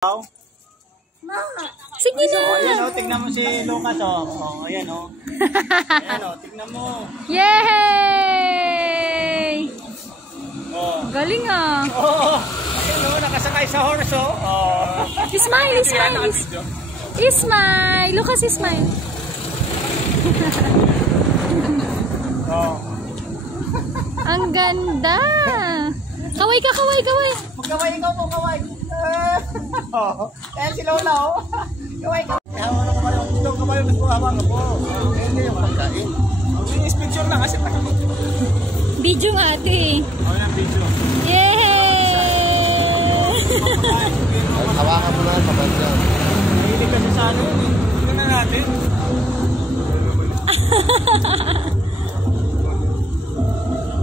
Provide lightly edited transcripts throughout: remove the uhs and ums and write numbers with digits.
Sige na. Ayan o, tignan mo si Lucas o. Ayan o. Ayan o, tignan mo. Yay! Galing ah. Ayan o, nakasakay sa horse o. Smile, smile. Smile. Lucas, smile. Ang ganda. Kaway ka, kaway, kaway. Magkaway ikaw po, kaway. Ayan si Lola o. Kaway ka. Kaya mo na kaway. Gusto ko kaway, mas buhabang ka po. Hindi yung pagkain. Finish picture lang kasi pa. Video nga ito eh. Ang video. Yay! Hawakan mo na ang pabanda. Mahilig kasi sa ano yun eh. Ito na natin.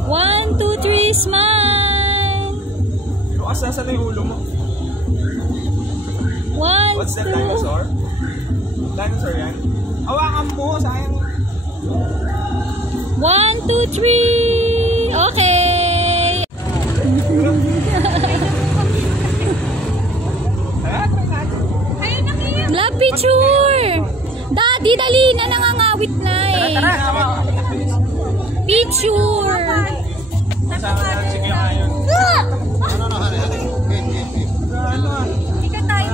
One, two, three, smile! Lucas, nasa na yung ulo mo? One, What's that, two. dinosaur? Dinosaur yan? Hawakan mo, sayang. One, two, three. Okay. Love picture. Daddy, dali na, nangangawit na eh. Picture. Kasama na si Kuya Ayon. Hindi ka tayo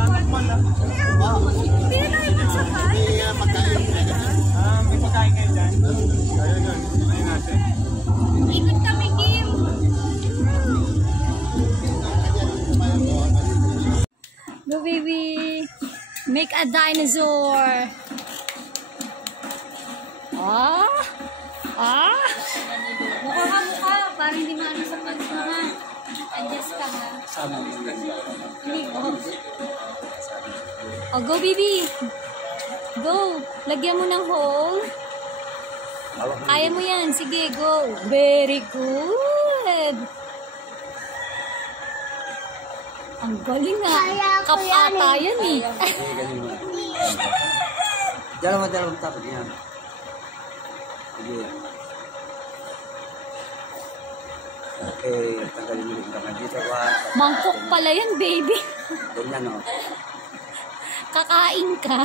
May pagkain kayo dyan. Ayun yun. Ayun natin. ikot kami, Kim. Go, baby. Make a dinosaur. Ah? Ah? Mukha ka, mukha. Parang hindi maano sa pagmama. Adjust ka na. Hindi, oh. Oh, go, baby. Go. Lagyan mo ng hole. Kaya mo yan. Sige, go. Very good. Ang galing ah. Kapata yan eh. Dalawang tapos yan. Sige. Okay, tanggalin mo yung kamay dito. Mangkok pala yan, baby. Ganyan o. Kakain ka.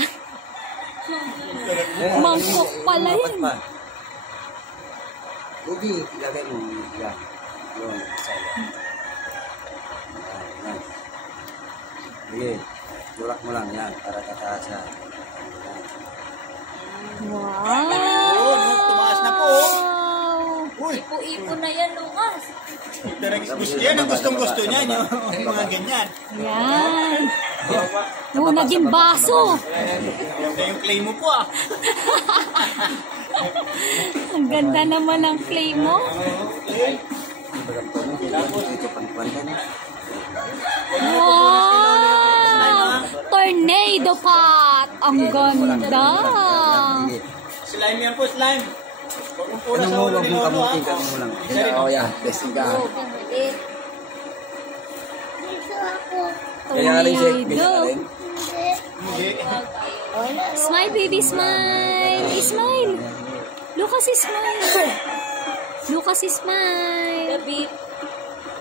Mangkok pala yan. Hindi, ilagay mo. Yan. Yun. Yan. Sige. Tulak mo lang yan para tataas yan. Wow! Tumaas na po. Uy! Ipo-ipo na yan, Lucas. Yan ang gustong-gusto niya. Yung mga ganyan. Yan. Oh, naging baso. Ganda yung clay mo po ah. Ang ganda naman ang clay mo. Wow! Tornado pot! Ang ganda! Slime yan po, slime. Huwag mong pura sa ulo ni Lolo ah. Oh, yan. Testing ka. Tornado! Smile, baby, smile! Smile! Lucas, smile! Lucas, smile!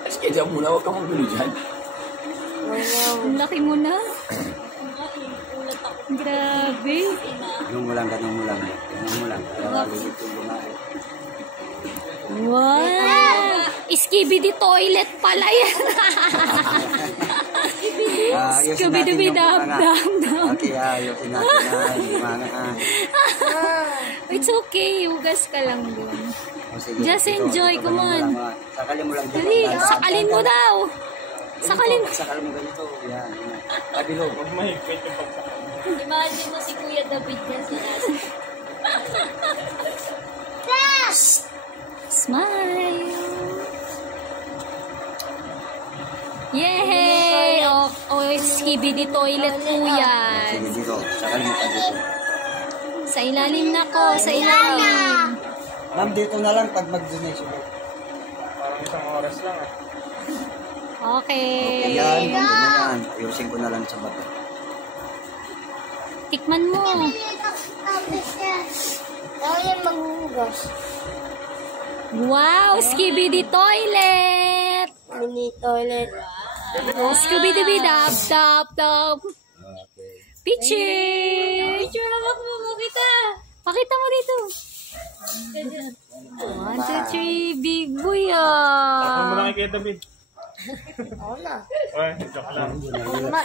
Sige, dyan muna. Huwag ka magulo dyan. Ang laki mo na. Grabe. Ganun mo lang. Ganun mo lang. Wow! Skibidi toilet pala yan. Skibidi-bidab-dab-dab. Okay, ayusin natin na. It's okay. Hugas ka lang dun. Just enjoy. Come on. Sakalin mo lang. Dali, sakalin mo daw. Sakalin mo. Sakalin mo ganito. Yan. Padilo. Huwag mahigpit yung pagsakal. Imagine mo si Kuya David yan sinasa. Smile. Yay! Skibidi toilet po yan. Sige, dito. Sakalin mo pa dito. Sa ilalim na ko. Sa ilalim. Ma'am, dito na lang pag mag-donation. Parang isang oras lang ah. Okay. Yan. Ayusin ko na lang sa baba. Tikman mo. Wow! Skibidi toilet! Mini toilet. Scooby-Dooby dab, dab, dab. Okay. Picture! Picture na mo kita. Pakita mo dito. 1, 2, 3, big boy Ako mo ah. lang kay David. Wala. Oy, joke lang. Wala.